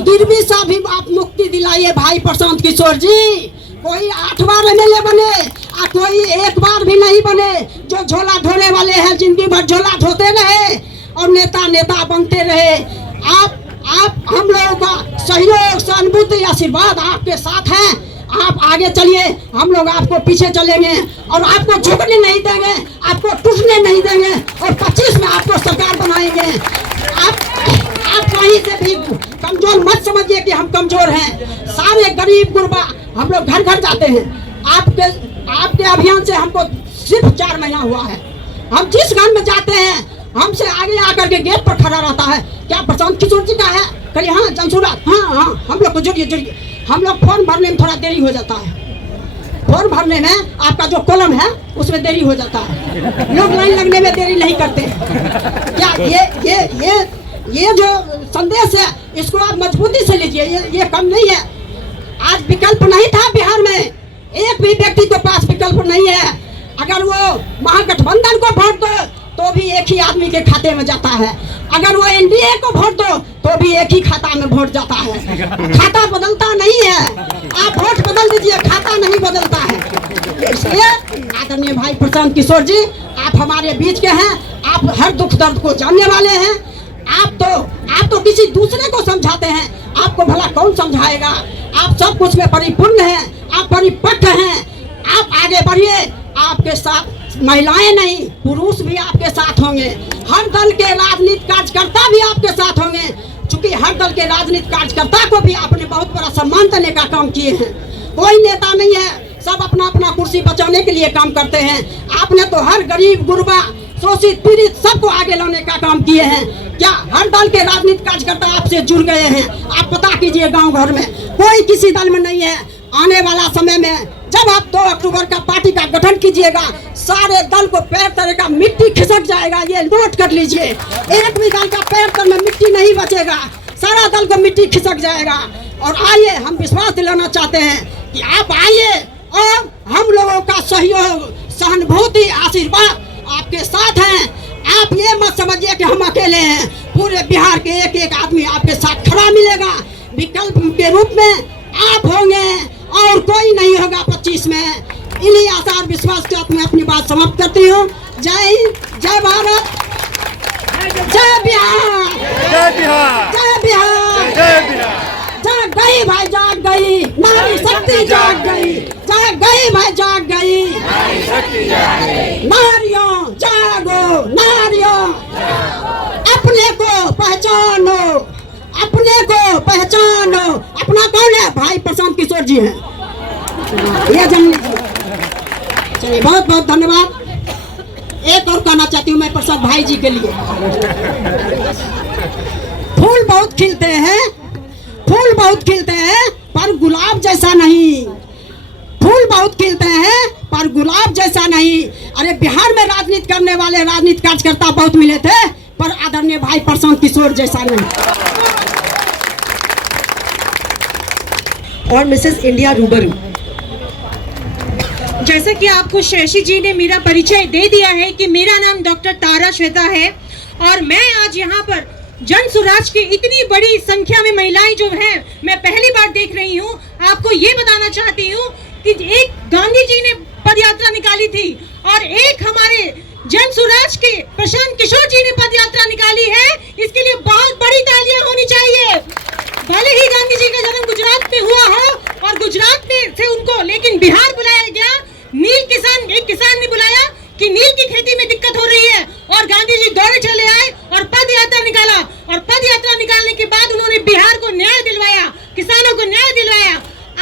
गिरवी से भी आप मुक्ति दिलाइए भाई प्रशांत किशोर जी। कोई 8 बार एमएलए बने और कोई 1 बार भी नहीं बने। जो झोला ढोने वाले हैं जिंदगी भर झोला ढोते रहे और नेता बनते रहे। आप हम लोगों का सहयोग, सहानुभूति, आशीर्वाद आपके साथ है। आप आगे चलिए, हम लोग आपको पीछे चलेंगे और आपको झुकने नहीं देंगे, आपको टूटने नहीं देंगे और 25 में आपको सरकार बनाएंगे। आप कहीं से भी कमजोर मत समझिए कि हम कमजोर हैं। सारे गरीब गुरबा हम लोग घर घर जाते हैं। आपके अभियान से हमको सिर्फ 4 महीना हुआ है। हम जिस घर में जाते हैं हमसे आगे आकर के गेट पर खड़ा रहता है, क्या प्रशांत किशोर जी का है? कहिए हाँ जनसुरा, हाँ हम लोग को जुड़िए। हम लोग फॉर्म भरने में थोड़ा देरी हो जाता है। फॉर्म भरने में आपका जो कॉलम है उसमें देरी हो जाता है। लोग लाइन लगने में देरी नहीं करते। क्या ये जो संदेश है इसको आप मजबूती से लीजिए। ये कम नहीं है। आज विकल्प नहीं था बिहार में, एक भी व्यक्ति के पास विकल्प नहीं है। अगर वो महागठबंधन को वोट दो तो भी एक ही आदमी के खाते में जाता है। अगर वो एनडीए को वोट दो तो भी एक ही खाता में वोट जाता है। खाता बदलता नहीं है। आप वोट बदल दीजिए, खाता नहीं बदलता है। इसलिए आदरणीय भाई प्रशांत किशोर जी, आप हमारे बीच के हैं। आप हर दुख दर्द को जानने वाले हैं। आप तो किसी दूसरे को समझाते हैं, आपको भला कौन समझाएगा? आप सब कुछ में परिपूर्ण हैं, आप परिपक्व हैं। आप आगे बढ़िए। आपके साथ महिलाएं नहीं, पुरुष भी आपके साथ होंगे। हर दल के राजनीतिक कार्यकर्ता भी आपके साथ होंगे। चूंकि हर दल के राजनीतिक कार्यकर्ता को भी आपने बहुत बड़ा सम्मान देने का काम किए हैं। कोई नेता नहीं है, सब अपना अपना कुर्सी बचाने के लिए काम करते हैं। आपने तो हर गरीब गुरबा, शोषित, पीड़ित सबको आगे लाने का काम किए हैं। क्या हर दल के राजनीतिक कार्यकर्ता आपसे जुड़ गए हैं? आप पता कीजिए गांव घर में कोई किसी दल में नहीं है। आने वाला समय में जब आप 2 अक्टूबर का पार्टी का गठन कीजिएगा, सारे दल को पैर तले का मिट्टी खिसक जाएगा। ये नोट कर लीजिए। एक भी दल का पैर तले में मिट्टी नहीं बचेगा, सारा दल को मिट्टी खिसक जाएगा। और आइए, हम विश्वास दिलाना चाहते हैं कि आप आइए और हम लोगों का सहयोग, सहानुभूति, आशीर्वाद आपके साथ हैं। आप ये मत समझिए कि हम अकेले हैं। पूरे बिहार के एक एक आदमी आपके साथ खड़ा मिलेगा। विकल्प के रूप में आप होंगे और कोई नहीं होगा 25 में। इन्हीं आशा और विश्वास के साथ मैं अपनी बात समाप्त करती हूँ। जय हिंद, जय भारत, जय बिहार, जय बिहार, जय बिहार, जय बिहार। जाग गई भाई, जाग गई, नारी शक्ति जाग गई। जाग गई भाई, जाग गई, नारियों जागो, नारियों अपने को पहचानो, अपने को पहचानो। अपना कौन है? भाई प्रशांत किशोर जी हैं। ये जान लीजिए। चलिए, बहुत बहुत धन्यवाद। एक और कहना चाहती हूँ मैं प्रसाद भाई जी के लिए। फूल बहुत खिलते हैं, फूल बहुत खिलते हैं पर गुलाब जैसा नहीं। फूल बहुत खिलते हैं पर गुलाब जैसा नहीं। अरे बिहार में राजनीति करने वाले राजनीतिक कार्यकर्ता बहुत मिले थे पर आदरणीय भाई प्रशांत किशोर जैसा नहीं। और मिसेस इंडिया रूबरू, जैसा कि आपको शशि जी ने मेरा परिचय दे दिया है कि मेरा नाम डॉक्टर तारा श्वेता है और मैं आज यहाँ पर जन स्वराज की इतनी बड़ी संख्या में महिलाएं जो हैं मैं पहली बार देख रही हूँ। आपको ये बताना चाहती हूँ कि एक गांधी जी ने पद यात्रा निकाली थी और एक हमारे जन स्वराज के प्रशांत किशोर जी ने पद यात्रा निकाली है। इसके लिए बहुत बड़ी तालियां होनी चाहिए। भले ही गांधी जी का जन्म गुजरात में हुआ हो और गुजरात में से उनको लेकिन बिहार बुलाया गया। एक किसान ने बुलाया कि नील की खेती में दिक्कत हो रही है और गांधी जी दौड़े चले आए और पद यात्रा निकाला और पद यात्रा निकालने के बाद उन्होंने बिहार को न्याय दिलवाया, किसानों को न्याय दिलवाया।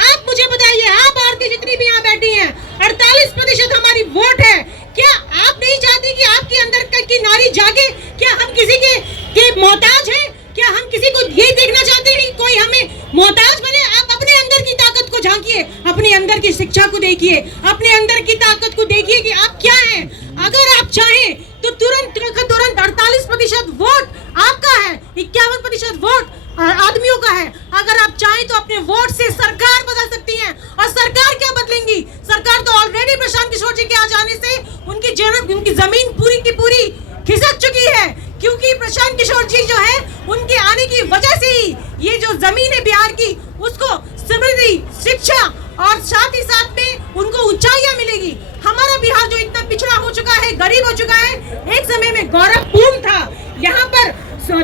आप मुझे बताइए, आप औरतें जितनी भी यहाँ बैठी हैं, 48% हमारी वोट है। क्या आप नहीं चाहती कि आपके अंदर की नारी जागे? क्या हम किसी के मोहताज हैं? क्या हम किसी को ये देखना चाहते हैं कि कोई हमें मोहताज बने? आप अपने अंदर की ताकत को झांकिए, अपने अंदर की शिक्षा को देखिए, अपने अंदर की ताकत को देखिए कि आप क्या हैं। अगर आप चाहें तो तुरंत 48% वोट आपका है, 51% वोट आदमियों का है। अगर आप चाहें तो अपने वोट से सरकार बदल सकती हैं। और सरकार क्या बदलेंगी? सरकार तो ऑलरेडी प्रशांत किशोर जी के आ जाने से उनकी जमीन पूरी की पूरी खिसक चुकी है, क्योंकि प्रशांत किशोर जी जो है उनके आने की वजह से ही ये जो जमीन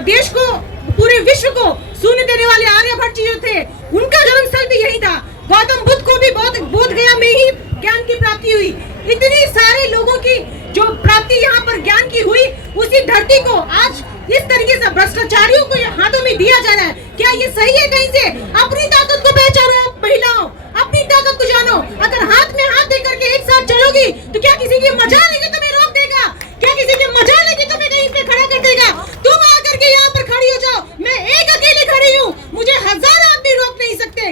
देश को, पूरे विश्व को शून्य देने वाले आर्यभट्ट जी जो थे, उनका जन्म स्थल भी यही था। गौतम बुद्ध को भी बोध गया में ही ज्ञान की प्राप्ति हुई। इतनी सारे लोगों की जो प्राप्ति यहाँ पर ज्ञान की हुई, उसी धरती को आज इस तरीके से भ्रष्टाचारियों को हाथों में दिया जा रहा है। क्या ये सही है? कहीं से अपनी ताकत को पहचानो महिलाओं, अपनी ताकत को जानो। अगर हाथ में हाथ देकर के एक साथ चलोगी तो क्या किसी की मजाल है कि तुम्हें रोक देगा? क्या किसी की मजाल है कि तुम्हें कहीं पे खड़ा कर देगा? तुम आकर के यहाँ पर खड़ी हो जाओ, मैं एक अकेली खड़ी हूँ, मुझे 1000 आदमी रोक नहीं सकते।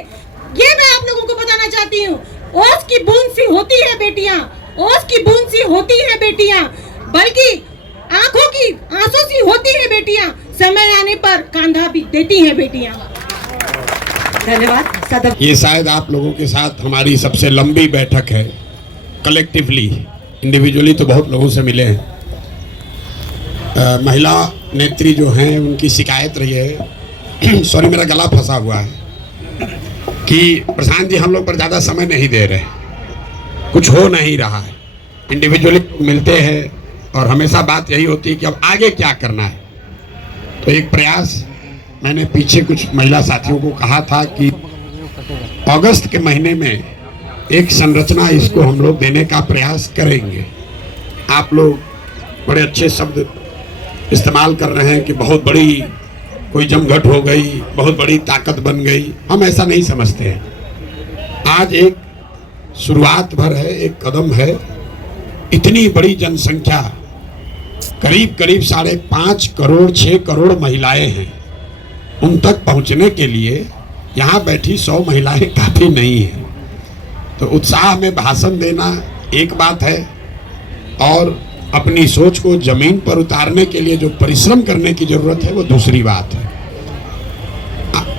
ये मैं आप लोगों को बताना चाहती हूँ। ओस की बूंद सी होती है बेटियां, ओस की बूंद सी होती है बेटियां, बल्कि आंखों की आंसू सी होती है बेटियां, समय आने पर कांधा भी देती है बेटियां। धन्यवाद। ये शायद आप लोगों के साथ हमारी सबसे लंबी बैठक है कलेक्टिवली। इंडिविजुअली तो बहुत लोगों से मिले हैं। महिला नेत्री जो हैं उनकी शिकायत रही है सॉरी मेरा गला फंसा हुआ है कि प्रशांत जी हम लोग पर ज़्यादा समय नहीं दे रहे, कुछ हो नहीं रहा है। इंडिविजुअली मिलते हैं और हमेशा बात यही होती है कि अब आगे क्या करना है। तो एक प्रयास मैंने पीछे कुछ महिला साथियों को कहा था कि अगस्त के महीने में एक संरचना इसको हम लोग देने का प्रयास करेंगे। आप लोग बड़े अच्छे शब्द इस्तेमाल कर रहे हैं कि बहुत बड़ी कोई जमघट हो गई, बहुत बड़ी ताकत बन गई। हम ऐसा नहीं समझते हैं। आज एक शुरुआत भर है, एक कदम है। इतनी बड़ी जनसंख्या, करीब करीब 5.5 करोड़ 6 करोड़ महिलाएं हैं। उन तक पहुंचने के लिए यहाँ बैठी 100 महिलाएं काफ़ी नहीं है। तो उत्साह में भाषण देना एक बात है, और अपनी सोच को जमीन पर उतारने के लिए जो परिश्रम करने की जरूरत है वो दूसरी बात है।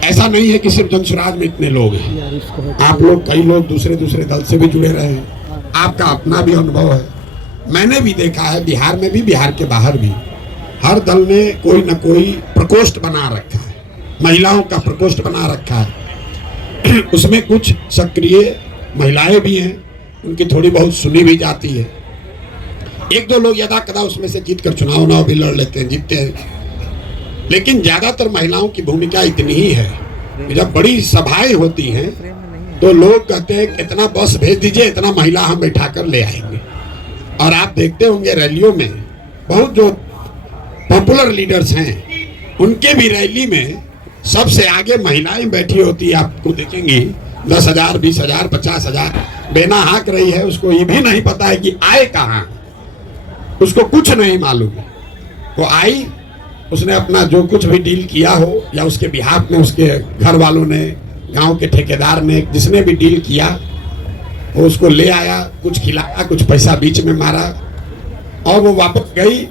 ऐसा नहीं है कि सिर्फ जनसुराज में इतने लोग हैं। आप लोग, कई लोग दूसरे दल से भी जुड़े रहे हैं। आपका अपना भी अनुभव है। मैंने भी देखा है बिहार में भी, बिहार के बाहर भी, हर दल ने कोई न कोई प्रकोष्ठ बना रखा है, महिलाओं का प्रकोष्ठ बना रखा है। उसमें कुछ सक्रिय महिलाएं भी हैं, उनकी थोड़ी बहुत सुनी भी जाती है। एक दो लोग यदा कदा उसमें से जीत कर चुनाव भी लड़ लेते हैं, जीतते हैं। लेकिन ज्यादातर महिलाओं की भूमिका इतनी ही है कि जब बड़ी सभाएं होती हैं तो लोग कहते हैं इतना बस भेज दीजिए, इतना महिला हम बैठा कर ले आएंगे। और आप देखते होंगे रैलियों में बहुत जो पॉपुलर लीडर्स हैं उनके भी रैली में सबसे आगे महिलाएं बैठी होती है। आपको देखेंगी 10,000 20,000 50,000 बेना हाँक रही है। उसको ये भी नहीं पता है कि आए कहाँ, उसको कुछ नहीं मालूम। वो आई, उसने अपना जो कुछ भी डील किया हो, या उसके बिहाफ में उसके घर वालों ने, गांव के ठेकेदार ने, जिसने भी डील किया वो उसको ले आया, कुछ खिलाया, कुछ पैसा बीच में मारा और वो वापस गई।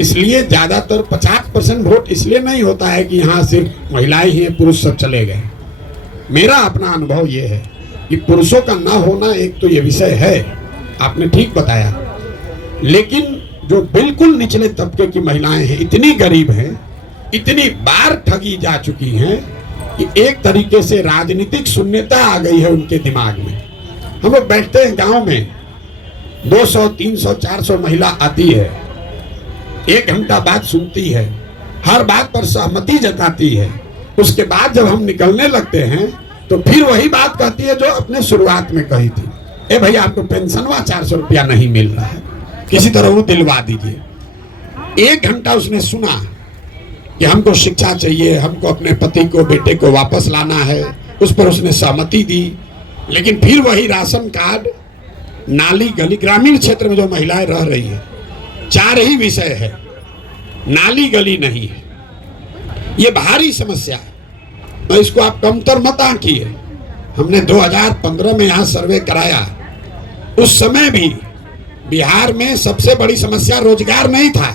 इसलिए ज़्यादातर 50% वोट इसलिए नहीं होता है कि यहाँ सिर्फ महिलाएं ही हैं, पुरुष सब चले गए। मेरा अपना अनुभव ये है कि पुरुषों का ना होना एक तो ये विषय है, आपने ठीक बताया, लेकिन जो बिल्कुल निचले तबके की महिलाएं हैं, इतनी गरीब हैं, इतनी बार ठगी जा चुकी हैं कि एक तरीके से राजनीतिक शून्यता आ गई है उनके दिमाग में। हम लोग बैठते हैं गांव में, 200 300 400 महिला आती है, 1 घंटा बात सुनती है, हर बात पर सहमति जताती है। उसके बाद जब हम निकलने लगते हैं तो फिर वही बात कहती है जो अपने शुरुआत में कही थी, ए भैया आपको पेंशनवा 400 रुपया नहीं मिल रहा है, किसी तरह वो दिलवा दीजिए। 1 घंटा उसने सुना कि हमको शिक्षा चाहिए, हमको अपने पति को, बेटे को वापस लाना है, उस पर उसने सहमति दी। लेकिन फिर वही राशन कार्ड, नाली गली, ग्रामीण क्षेत्र में जो महिलाएं रह रही है, 4 ही विषय है, नाली गली नहीं है। ये भारी समस्या है। तो इसको आप कमतर मत आंकिए। हमने 2015 में यहाँ सर्वे कराया, उस समय भी बिहार में सबसे बड़ी समस्या रोजगार नहीं था,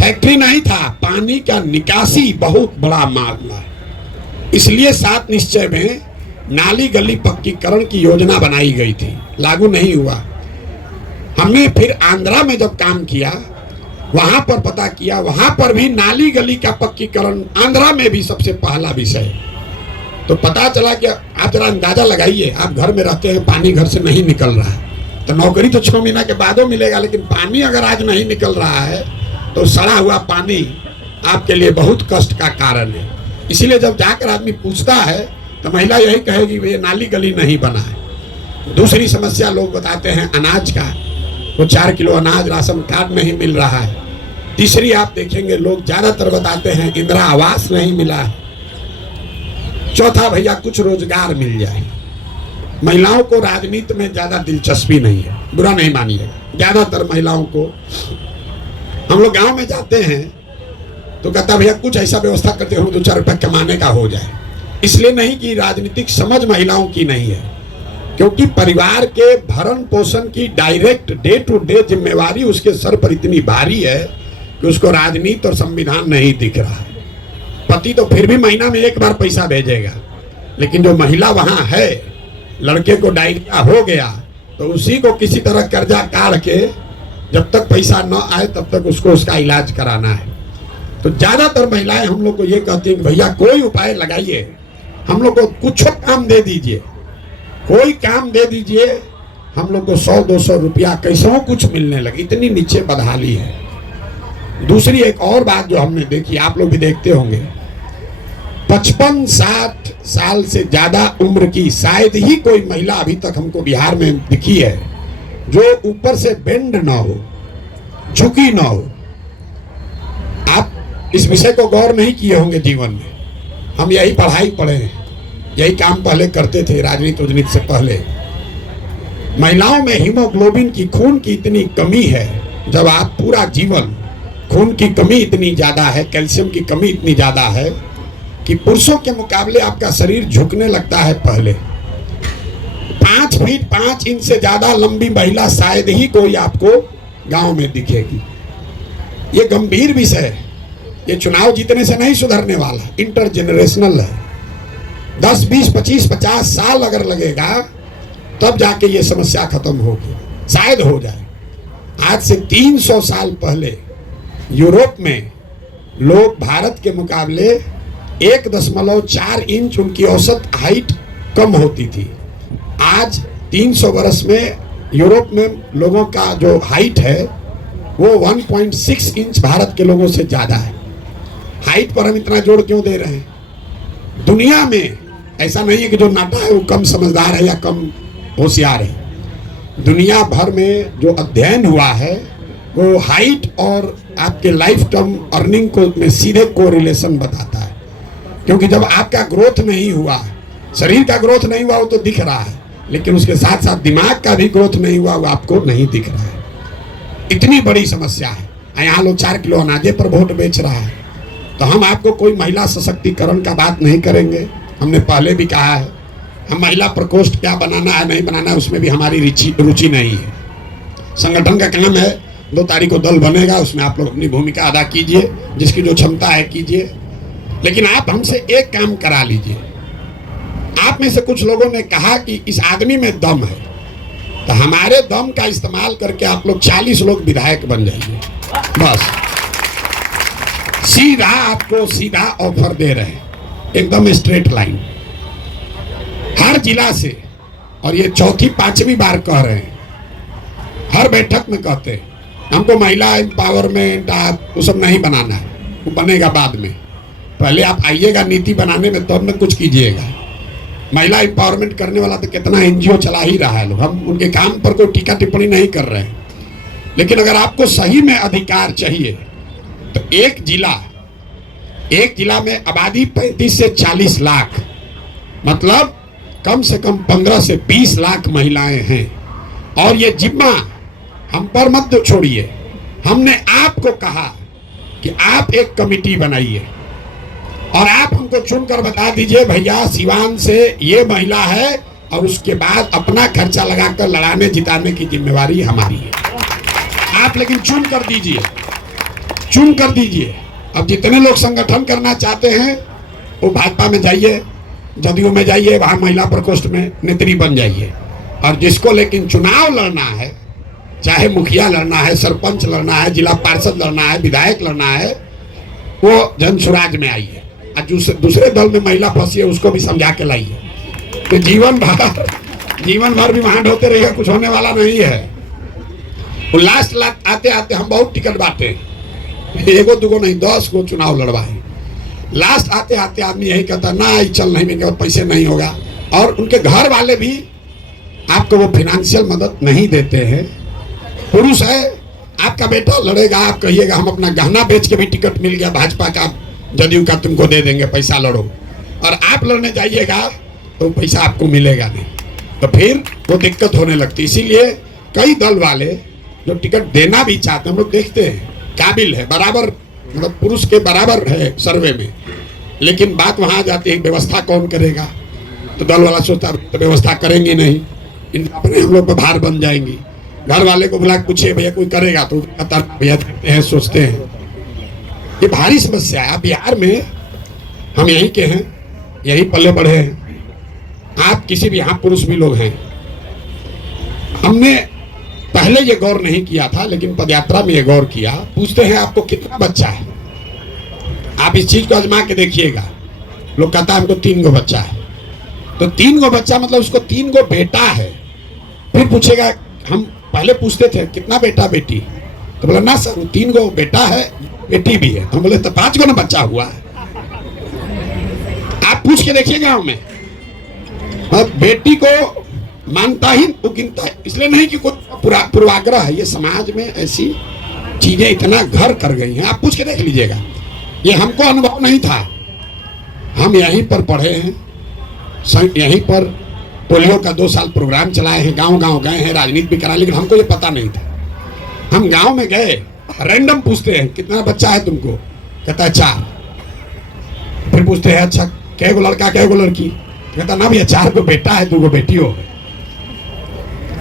फैक्ट्री नहीं था, पानी का निकासी बहुत बड़ा मामला है। इसलिए 7 निश्चय में नाली गली पक्कीकरण की योजना बनाई गई थी, लागू नहीं हुआ। हमने फिर आंध्रा में जब काम किया, वहां पर पता किया, वहां पर भी नाली गली का पक्कीकरण आंध्रा में भी सबसे पहला विषय। तो पता चला कि आप जरा अंदाजा लगाइए, आप घर में रहते हैं, पानी घर से नहीं निकल रहा है, तो नौकरी तो 6 महीना के बाद मिलेगा, लेकिन पानी अगर आज नहीं निकल रहा है तो सड़ा हुआ पानी आपके लिए बहुत कष्ट का कारण है। इसीलिए जब जाकर आदमी पूछता है तो महिला यही कहेगी ये नाली गली नहीं बना है। दूसरी समस्या लोग बताते हैं अनाज का, वो 4 किलो अनाज राशन कार्ड नहीं मिल रहा है। तीसरी आप देखेंगे लोग ज्यादातर बताते हैं इंदिरा आवास नहीं मिला है। चौथा भैया कुछ रोजगार मिल जाए। महिलाओं को राजनीति में ज्यादा दिलचस्पी नहीं है, बुरा नहीं मानिएगा। ज्यादातर महिलाओं को, हम लोग गांव में जाते हैं तो कहता भैया कुछ ऐसा व्यवस्था करते हो 2-4 रुपए कमाने का हो जाए। इसलिए नहीं कि राजनीतिक समझ महिलाओं की नहीं है, क्योंकि परिवार के भरण पोषण की डायरेक्ट डे टू डे जिम्मेवारी उसके सर पर इतनी भारी है कि उसको राजनीति और संविधान नहीं दिख रहा है। पति तो फिर भी महीना में एक बार पैसा भेजेगा, लेकिन जो महिला वहां है, लड़के को डायरिया हो गया तो उसी को किसी तरह कर्जा काढ़ के जब तक पैसा न आए तब तक उसको उसका इलाज कराना है। तो ज्यादातर महिलाएं हम लोग को ये कहती हैं कि भैया कोई उपाय लगाइए, हम लोग को कुछ काम दे दीजिए, कोई काम दे दीजिए, हम लोग को 100-200 रुपया कैसे कुछ मिलने लगे। इतनी नीचे बदहाली है। दूसरी एक और बात जो हमने देखी, आप लोग भी देखते होंगे, 55-60 साल से ज्यादा उम्र की शायद ही कोई महिला अभी तक हमको बिहार में दिखी है जो ऊपर से बेंड ना हो, झुकी ना हो। आप इस विषय को गौर नहीं किए होंगे जीवन में। हम यही पढ़ाई पढ़े हैं, यही काम पहले करते थे राजनीति से पहले। महिलाओं में हीमोग्लोबिन की, खून की इतनी कमी है, जब आप पूरा जीवन खून की कमी इतनी ज्यादा है, कैल्शियम की कमी इतनी ज्यादा है कि पुरुषों के मुकाबले आपका शरीर झुकने लगता है। पहले 5 फीट 5 इंच से ज्यादा लंबी महिला शायद ही कोई आपको गांव में दिखेगी। ये गंभीर विषय है। ये चुनाव जीतने से नहीं सुधरने वाला, इंटरजेनरेशनल है। 10, 20, 25, 50 साल अगर लगेगा तब जाके ये समस्या खत्म होगी, शायद हो जाए। आज से 300 साल पहले यूरोप में लोग भारत के मुकाबले 1.4 इंच उनकी औसत हाइट कम होती थी। आज 300 वर्ष में यूरोप में लोगों का जो हाइट है वो 1.6 इंच भारत के लोगों से ज्यादा है। हाइट पर हम इतना जोर क्यों दे रहे हैं? दुनिया में ऐसा नहीं है कि जो नाटा है वो कम समझदार है या कम होशियार है। दुनिया भर में जो अध्ययन हुआ है वो हाइट और आपके लाइफ टर्म अर्निंग को में सीधे कोरिलेशन बताता है। क्योंकि जब आपका ग्रोथ नहीं हुआ, शरीर का ग्रोथ नहीं हुआ, वो तो दिख रहा है, लेकिन उसके साथ साथ दिमाग का भी ग्रोथ नहीं हुआ, वो आपको नहीं दिख रहा है। इतनी बड़ी समस्या है। यहाँ लोग 4 किलो अनाजे पर वोट बेच रहा है। तो हम आपको कोई महिला सशक्तिकरण का बात नहीं करेंगे। हमने पहले भी कहा है, हम महिला प्रकोष्ठ क्या बनाना है नहीं बनाना है उसमें भी हमारी रुचि नहीं है। संगठन का काम है, 2 तारीख को दल बनेगा, उसमें आप लोग अपनी भूमिका अदा कीजिए, जिसकी जो क्षमता है कीजिए। लेकिन आप हमसे एक काम करा लीजिए। आप में से कुछ लोगों ने कहा कि इस आदमी में दम है, तो हमारे दम का इस्तेमाल करके आप लोग 40 लोग विधायक बन जाइए। बस सीधा आपको सीधा ऑफर दे रहे हैं, एकदम स्ट्रेट लाइन, हर जिला से। और ये 4थी 5वीं बार कह रहे हैं, हर बैठक में कहते हैं हमको महिला एम्पावरमेंट वो सब नहीं बनाना है, वो बनेगा बाद में। पहले आप आइएगा नीति बनाने में, तब में कुछ कीजिएगा। महिला एम्पावरमेंट करने वाला तो कितना एनजीओ चला ही रहा है लोग, हम उनके काम पर कोई टीका टिप्पणी नहीं कर रहे हैं। लेकिन अगर आपको सही में अधिकार चाहिए तो एक जिला में आबादी 35 से 40 लाख, मतलब कम से कम 15 से 20 लाख महिलाएं हैं। और ये जिम्मा हम पर मत छोड़िए। हमने आपको कहा कि आप एक कमेटी बनाइए और आप हमको चुनकर बता दीजिए भैया सिवान से ये महिला है, और उसके बाद अपना खर्चा लगाकर लड़ाने जिताने की जिम्मेवारी हमारी है। आप लेकिन चुन कर दीजिए। अब जितने लोग संगठन करना चाहते हैं वो भाजपा में जाइए, जदयू में जाइए, वहां महिला प्रकोष्ठ में नेत्री बन जाइए। और जिसको लेकिन चुनाव लड़ना है, चाहे मुखिया लड़ना है, सरपंच लड़ना है, जिला पार्षद लड़ना है, विधायक लड़ना है, वो जन स्वराज में आइए। और दूसरे दल में महिला फंसी है उसको भी समझा के लाइए। तो जीवन भर भी वहां ढोते रहेगा, कुछ होने वाला नहीं है। लास्ट आते आते हम बहुत टिकट बांटे, एगो दुगो नहीं 10 को चुनाव लड़वाए। लास्ट आते आते आदमी यही कहता ना ये चल नहीं मेरे पैसे नहीं होगा, और उनके घर वाले भी आपको वो फाइनेंशियल मदद नहीं देते हैं। पुरुष है, आपका बेटा लड़ेगा, आप कहिएगा हम अपना गहना बेच के भी टिकट मिल गया भाजपा का, जदयू का, तुमको दे देंगे पैसा लड़ो, और आप लड़ने जाइएगा तो पैसा आपको मिलेगा नहीं, तो फिर वो दिक्कत होने लगती। इसीलिए कई दल वाले जो टिकट देना भी चाहते हैं, हम लोग देखते हैं काबिल है, बराबर मतलब पुरुष के बराबर है सर्वे में, लेकिन बात वहाँ जाती है व्यवस्था कौन करेगा, तो दल वाला सोचता तो व्यवस्था करेंगे नहीं, इन अपने हम लोग पर भार बन जाएंगी। घर वाले को बुला के पूछे भैया कोई करेगा, तो भैया देखते हैं सोचते हैं। ये भारी समस्या है। बिहार में हम यहीं के हैं, यहीं पले बढ़े हैं, आप किसी भी यहाँ पुरुष भी लोग हैं। हमने पहले ये गौर नहीं किया था, लेकिन पदयात्रा में ये गौर किया। पूछते हैं आपको कितना बच्चा है, आप इस चीज को आजमा के देखिएगा। लोग कहता है हमको 3 गो बच्चा है, तो 3 गो बच्चा मतलब उसको 3 गो बेटा है। फिर पूछेगा, हम पहले पूछते थे कितना बेटा बेटी, तो बोला ना सर 3 गो बेटा है बेटी भी है। हम बोले तो 5 गो ना बच्चा हुआ है। आप पूछ के देखिए गाँव में, बेटी को मानता ही वो गिनता है, इसलिए नहीं कि कोई पूर्वाग्रह है, ये समाज में ऐसी चीजें इतना घर कर गई हैं। आप पूछ के देख लीजिएगा, ये हमको अनुभव नहीं था, हम यहीं पर पढ़े हैं, यहीं पर पोलियो का 2 साल प्रोग्राम चलाए हैं, गांव गांव गए हैं, राजनीति भी करा, लेकिन हमको ये पता नहीं था। हम गांव में गए, रैंडम पूछते हैं कितना बच्चा है तुमको, कहता है 4। फिर पूछते हैं अच्छा कै गो लड़का कै गो लड़की, कहता ना भैया 4 गो बेटा है 2 गो बेटी हो।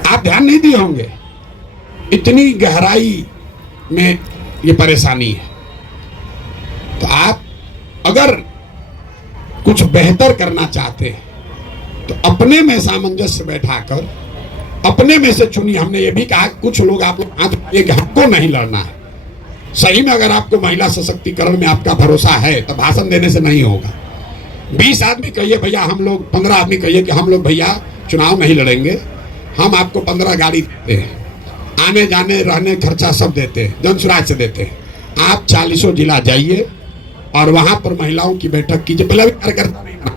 आप ध्यान नहीं दिए होंगे, इतनी गहराई में ये परेशानी है। तो आप अगर कुछ बेहतर करना चाहते हैं तो अपने में सामंजस्य बैठाकर अपने में से चुनिए। हमने ये भी कहा कुछ लोग आप लोग हाथ उठाइए कि हमको नहीं लड़ना है। सही में अगर आपको महिला सशक्तिकरण में आपका भरोसा है तो भाषण देने से नहीं होगा। 20 आदमी कहिए भैया हम लोग, 15 आदमी कहिए कि हम लोग भैया चुनाव नहीं लड़ेंगे, हम आपको 15 गाड़ी देते हैं, आने जाने रहने खर्चा सब देते हैं, जन स्वराज से देते हैं। आप 40 जिला जाइए और वहां पर महिलाओं की बैठक कीजिए। पहले भी कार्यकर्ता नहीं बना,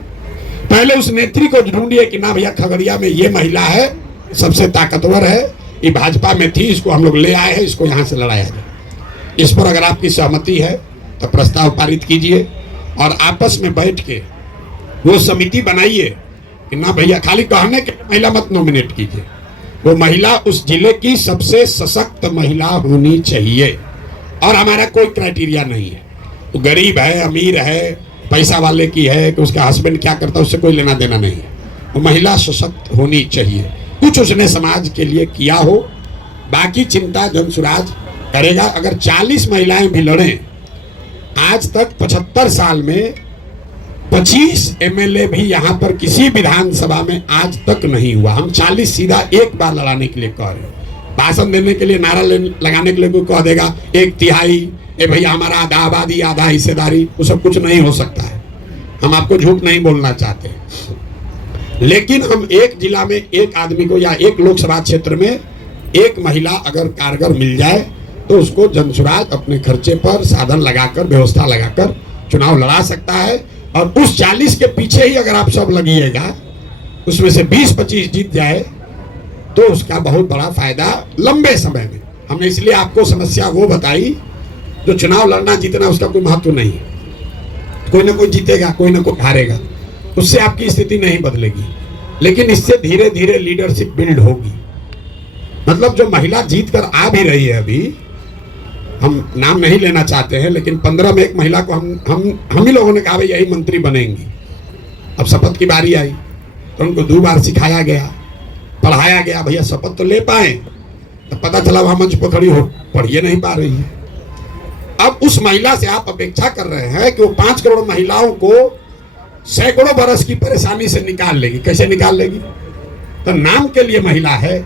पहले उस नेत्री को ढूंढिए कि ना भैया खगड़िया में ये महिला है, सबसे ताकतवर है, ये भाजपा में थी, इसको हम लोग ले आए हैं, इसको यहाँ से लड़ाया जाए। इस पर अगर आपकी सहमति है तो प्रस्ताव पारित कीजिए और आपस में बैठ के वो समिति बनाइए कि ना भैया खाली कहने के महिला मत नॉमिनेट कीजिए, वो महिला उस जिले की सबसे सशक्त महिला होनी चाहिए। और हमारा कोई क्राइटेरिया नहीं है, वो गरीब है अमीर है पैसा वाले की है कि उसका हस्बैंड क्या करता है उससे कोई लेना देना नहीं है, वो महिला सशक्त होनी चाहिए, कुछ उसने समाज के लिए किया हो, बाकी चिंता जन स्वराज करेगा। अगर 40 महिलाएं भी लड़ें, आज तक 75 साल में 25 एमएलए भी यहाँ पर किसी विधानसभा में आज तक नहीं हुआ। हम 40 सीधा एक बार लड़ाने के लिए कह रहे हैं, भाषण देने के लिए नारा लगाने के लिए कोई कह देगा 1/3 ए भैया हमारा आधा आबादी आधा हिस्सेदारी, वो सब कुछ नहीं हो सकता है। हम आपको झूठ नहीं बोलना चाहते, लेकिन हम एक जिला में एक आदमी को या एक लोकसभा क्षेत्र में एक महिला अगर कारगर मिल जाए तो उसको जन स्वराज अपने खर्चे पर साधन लगाकर व्यवस्था लगाकर चुनाव लड़ा सकता है। और उस 40 के पीछे ही अगर आप सब लगिएगा, उसमें से 20-25 जीत जाए तो उसका बहुत बड़ा फायदा लंबे समय में। हमने इसलिए आपको समस्या वो बताई जो चुनाव लड़ना जीतना उसका कोई महत्व नहीं है, कोई ना कोई जीतेगा कोई ना कोई हारेगा, उससे आपकी स्थिति नहीं बदलेगी, लेकिन इससे धीरे धीरे लीडरशिप बिल्ड होगी। मतलब जो महिला जीत कर आ भी रही है, अभी हम नाम नहीं लेना चाहते हैं, लेकिन 15 में एक महिला को हम ही लोगों ने कहा भाई यही मंत्री बनेंगी। अब शपथ की बारी आई तो उनको 2 बार सिखाया गया, पढ़ाया गया, भैया शपथ तो ले पाए, तो पता चला वहां मंच पर खड़ी हो पढ़िए नहीं पा रही है। अब उस महिला से आप अपेक्षा कर रहे हैं कि वो 5 करोड़ महिलाओं को सैकड़ों बरस की परेशानी से निकाल लेगी। कैसे निकाल लेगी? तो नाम के लिए महिला है,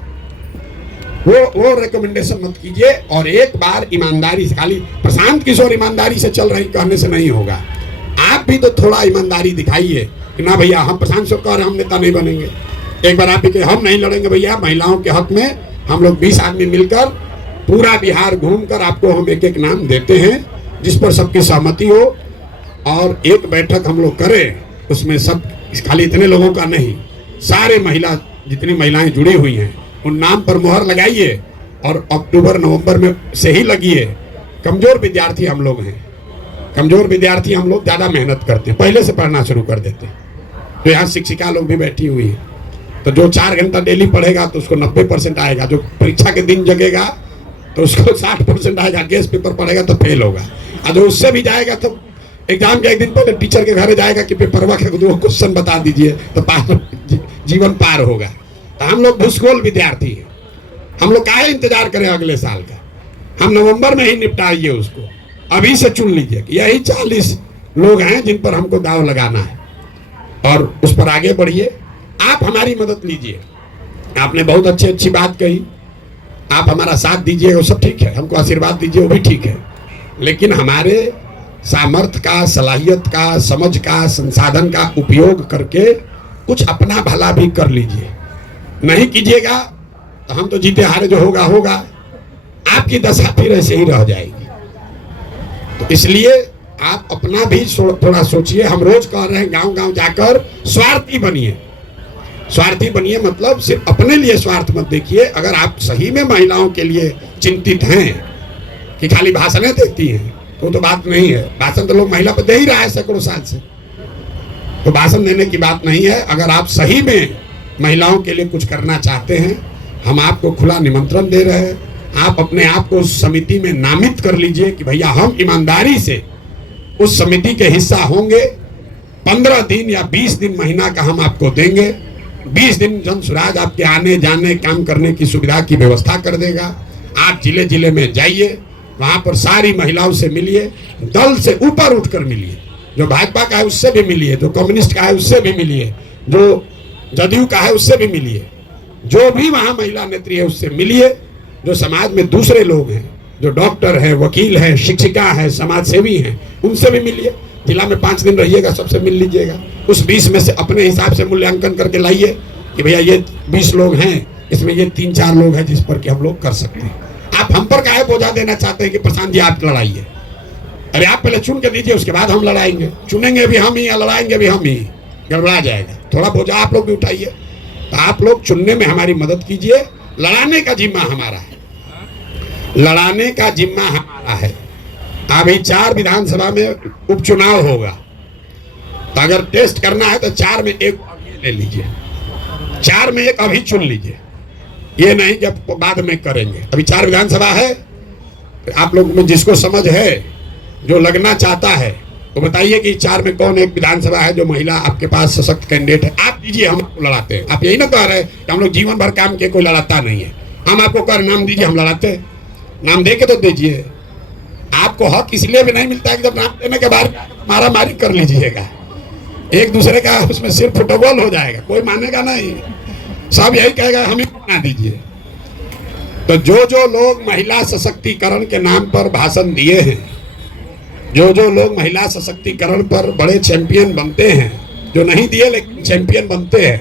वो रिकमेंडेशन मत कीजिए। और एक बार ईमानदारी से, खाली प्रशांत किशोर ईमानदारी से चल रही कहने से नहीं होगा, आप भी तो थोड़ा ईमानदारी दिखाइए कि ना भैया हम प्रशांत किशोर कह रहे हम नेता नहीं बनेंगे। एक बार आप भी कहे हम नहीं लड़ेंगे भैया, महिलाओं के हक में हम लोग 20 आदमी मिलकर पूरा बिहार घूमकर आपको हम एक एक नाम देते हैं जिस पर सबकी सहमति हो और एक बैठक हम लोग करें, उसमें सब खाली इतने लोगों का नहीं, सारे महिला जितनी महिलाएं जुड़ी हुई हैं उन नाम पर मुहर लगाइए और अक्टूबर नवंबर में से ही लगिए। कमजोर विद्यार्थी हम लोग हैं, कमजोर विद्यार्थी हम लोग ज़्यादा मेहनत करते हैं, पहले से पढ़ना शुरू कर देते हैं। तो यहाँ शिक्षिका लोग भी बैठी हुई है, तो जो 4 घंटा डेली पढ़ेगा तो उसको 90% आएगा, जो परीक्षा के दिन जगेगा तो उसको 60% आएगा, गेस्ट पेपर पढ़ेगा तो फेल होगा, और जो उससे भी जाएगा तो एग्जाम के एक दिन पहले टीचर के घर जाएगा कि पेपरवा के 2 क्वेश्चन बता दीजिए तो जीवन पार होगा। तो हम लोग भूसगोल विद्यार्थी हैं, हम लोग काहे इंतजार करें अगले साल का, हम नवंबर में ही निपटाइए उसको, अभी से चुन लीजिए। यही 40 लोग हैं जिन पर हमको दाव लगाना है और उस पर आगे बढ़िए। आप हमारी मदद लीजिए, आपने बहुत अच्छी बात कही, आप हमारा साथ दीजिए वो सब ठीक है, हमको आशीर्वाद दीजिए वो भी ठीक है, लेकिन हमारे सामर्थ्य का, सलाहियत का, समझ का, संसाधन का उपयोग करके कुछ अपना भला भी कर लीजिए। नहीं कीजिएगा तो हम तो जीते हारे जो होगा होगा, आपकी दशा फिर ऐसे ही रह जाएगी। तो इसलिए आप अपना भी थोड़ा सोचिए। हम रोज कह रहे हैं गांव गांव जाकर स्वार्थी बनिए, स्वार्थी बनिए मतलब सिर्फ अपने लिए स्वार्थ मत देखिए। अगर आप सही में महिलाओं के लिए चिंतित हैं कि खाली भाषणें देती हैं तो बात नहीं है, भाषण तो लोग महिला पर दे ही रहा है सैकड़ों साल से, तो भाषण देने की बात नहीं है। अगर आप सही में महिलाओं के लिए कुछ करना चाहते हैं, हम आपको खुला निमंत्रण दे रहे हैं, आप अपने आप को उस समिति में नामित कर लीजिए कि भैया हम ईमानदारी से उस समिति के हिस्सा होंगे। 15 दिन या 20 दिन महीना का हम आपको देंगे, 20 दिन जन सुराज आपके आने जाने काम करने की सुविधा की व्यवस्था कर देगा। आप जिले जिले में जाइए, वहां पर सारी महिलाओं से मिलिए, दल से ऊपर उठकर मिलिए, जो भाजपा का है उससे भी मिलिए, जो कम्युनिस्ट का है उससे भी मिलिए, जो जदयू का है उससे भी मिलिए, जो भी वहां महिला नेत्री है उससे मिलिए, जो समाज में दूसरे लोग हैं, जो डॉक्टर है, वकील है, शिक्षिका है, समाज सेवी हैं, उनसे भी मिलिए। जिला में 5 दिन रहिएगा, सबसे मिल लीजिएगा। उस 20 में से अपने हिसाब से मूल्यांकन करके लाइए कि भैया ये 20 लोग हैं, इसमें ये 3-4 लोग हैं जिस पर कि हम लोग कर सकते हैं। आप हम पर काहे बोझा देना चाहते हैं कि प्रशांत जी आप लड़ाइए? अरे आप पहले चुन के दीजिए, उसके बाद हम लड़ाएंगे। चुनेंगे भी हम ही या लड़ाएंगे भी हम ही, गड़बड़ा जाएगा। थोड़ा बोझा आप लोग भी उठाइए। तो आप लोग चुनने में हमारी मदद कीजिए, लड़ाने का जिम्मा हमारा है, लड़ाने का जिम्मा हमारा है। अभी 4 विधानसभा में उपचुनाव होगा, तो अगर टेस्ट करना है तो 4 में 1 ले लीजिए, 4 में 1 अभी चुन लीजिए, ये नहीं जब बाद में करेंगे। अभी 4 विधानसभा है, आप लोग में जिसको समझ है, जो लगना चाहता है, तो बताइए कि 4 में कौन एक विधानसभा है जो महिला आपके पास सशक्त कैंडिडेट है। आप दीजिए, हम आपको लड़ाते हैं। आप यही ना कह रहे हैं कि हम लोग जीवन भर काम के कोई लड़ाता नहीं है। हम आपको कर नाम दीजिए, हम लड़ाते हैं। नाम दे के तो दीजिए। आपको हक इसलिए भी नहीं मिलता है कि जब नाम देने के बाद मारा मारी कर लीजिएगा, एक दूसरे का उसमें सिर्फ फुटबॉल हो जाएगा, कोई मानेगा नहीं, सब यही कहेगा हम ही बना दीजिए। तो जो लोग महिला सशक्तिकरण के नाम पर भाषण दिए हैं, जो लोग महिला सशक्तिकरण पर बड़े चैंपियन बनते हैं, जो नहीं दिए लेकिन चैंपियन बनते हैं,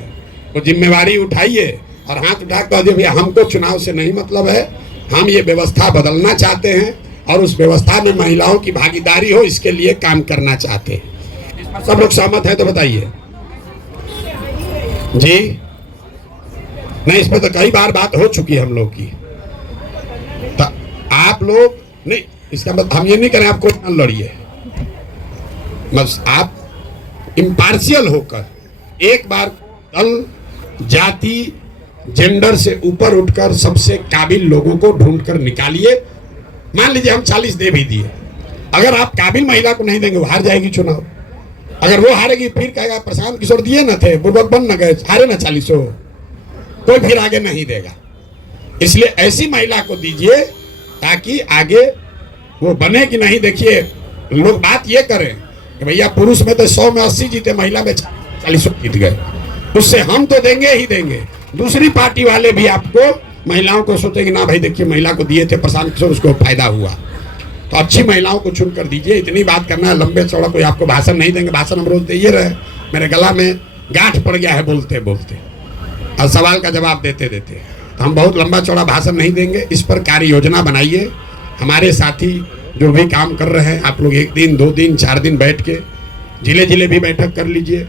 वो जिम्मेवारी उठाइए और हाथ उठा कर दिए भैया हमको चुनाव से नहीं मतलब है, हम ये व्यवस्था बदलना चाहते हैं और उस व्यवस्था में महिलाओं की भागीदारी हो, इसके लिए काम करना चाहते हैं। सब लोग सहमत है तो बताइए जी। नहीं, इस पर तो कई बार बात हो चुकी है हम लोग की। तो आप लोग नहीं, इसका मतलब हम ये नहीं करें आपको न लड़िए, बस आप इम्पार्शियल होकर एक बार दल, जाति, जेंडर से ऊपर उठकर सबसे काबिल लोगों को ढूंढकर निकालिए। मान लीजिए हम 40 दे भी दिए, अगर आप काबिल महिला को नहीं देंगे वो हार जाएगी चुनाव। अगर वो हारेगी फिर कहेगा प्रशांत किशोर दिए न थे, बुर्बक बन न गए, हारे ना 40, कोई फिर आगे नहीं देगा। इसलिए ऐसी महिला को दीजिए ताकि आगे वो बने कि नहीं। देखिए लोग बात ये करें कि भैया पुरुष में तो 100 में 80 जीते, महिला में 40 जीत गए, उससे हम तो देंगे ही देंगे। दूसरी पार्टी वाले भी आपको महिलाओं को सोचेंगे ना भाई देखिए महिला को दिए थे प्रशांत किशोर, उसको फायदा हुआ। तो अच्छी महिलाओं को चुन कर दीजिए। इतनी बात करना है, लंबे चौड़ा कोई आपको भाषण नहीं देंगे। भाषण हम रोज दे रहे, मेरे गला में गांठ पड़ गया है बोलते बोलते और सवाल का जवाब देते देते। तो हम बहुत लंबा चौड़ा भाषण नहीं देंगे, इस पर कार्य योजना बनाइए। हमारे साथी जो भी काम कर रहे हैं आप लोग 1 दिन 2 दिन 4 दिन बैठ के जिले जिले भी बैठक कर लीजिए,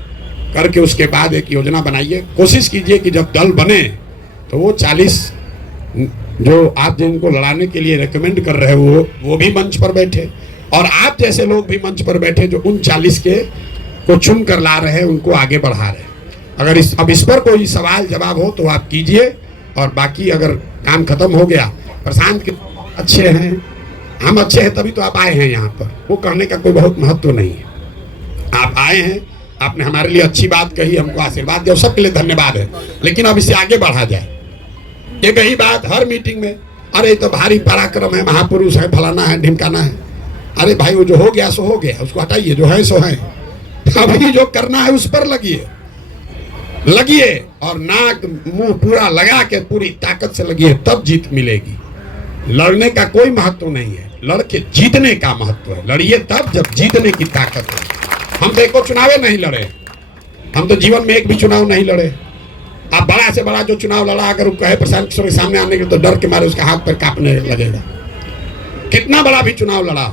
करके उसके बाद एक योजना बनाइए। कोशिश कीजिए कि जब दल बने तो वो 40 जो आप जिनको लड़ाने के लिए रेकमेंड कर रहे हो वो भी मंच पर बैठे, और आप जैसे लोग भी मंच पर बैठे जो उन 40 के को चुन कर ला रहे हैं, उनको आगे बढ़ा रहे हैं। अगर इस पर कोई सवाल जवाब हो तो आप कीजिए, और बाकी अगर काम खत्म हो गया, प्रशांत के अच्छे हैं, हम अच्छे हैं तभी तो आप आए हैं यहाँ पर, वो कहने का कोई बहुत महत्व नहीं है। आप आए हैं, आपने हमारे लिए अच्छी बात कही, हमको आशीर्वाद दिया, सबके लिए धन्यवाद है। लेकिन अब इसे आगे बढ़ा जाए। ये कही बात हर मीटिंग में, अरे तो भारी पराक्रम है, महापुरुष है, फलाना है, ढिमकाना है। अरे भाई वो जो हो गया सो हो गया, उसको हटाइए, जो है सो है। अभी जो करना है उस पर लगिए और नाक मुंह पूरा लगा के पूरी ताकत से लगिए, तब जीत मिलेगी। लड़ने का कोई महत्व नहीं है, लड़के जीतने का महत्व है। लड़िए तब जब जीतने की ताकत है। हम देखो चुनावे नहीं लड़े, हम तो जीवन में एक भी चुनाव नहीं लड़े। आप बड़ा से बड़ा जो चुनाव लड़ा, अगर वो कहे प्रशांत किशोर के सामने आने के तो डर के मारे उसका हाथ पर कांपने लगेगा। कितना बड़ा भी चुनाव लड़ा,